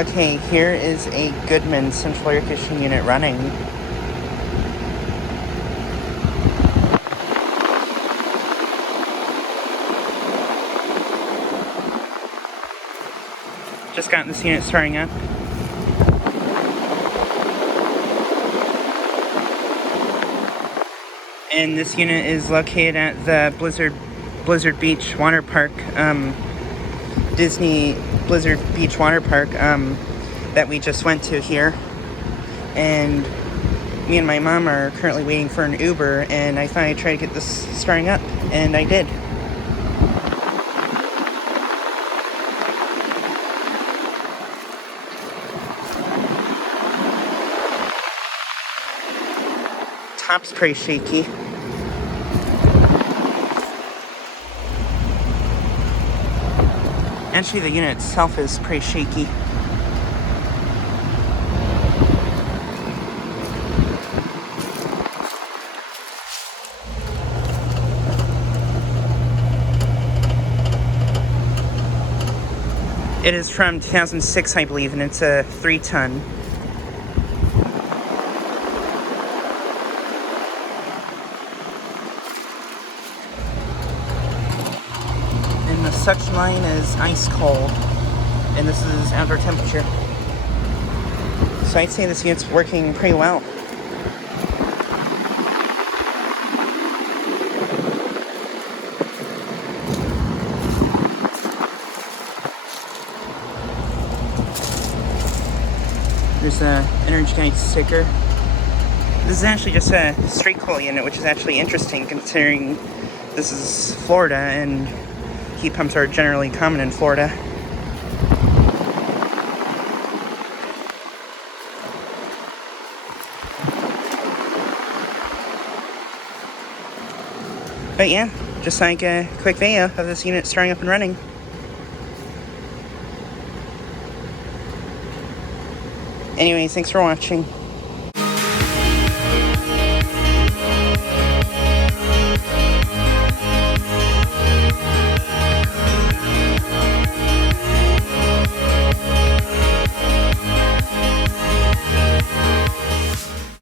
Okay, here is a Goodman central air conditioning unit running. Just got this unit starting up. And this unit is located at the Blizzard Beach water park, Disney Blizzard Beach water park that we just went to here. And me and my mom are currently waiting for an Uber, and I thought I'd try to get this starting up, and I did. Top's pretty shaky. Actually, the unit itself is pretty shaky. It is from 2006, I believe, and it's a 3-ton. And the suction line is ice cold, and this is outdoor temperature. So I'd say this unit's working pretty well. There's a Energy Guide sticker. This is actually just a straight coil unit, which is actually interesting considering this is Florida and heat pumps are generally common in Florida. But yeah, just like a quick video of this unit starting up and running. Anyways, thanks for watching.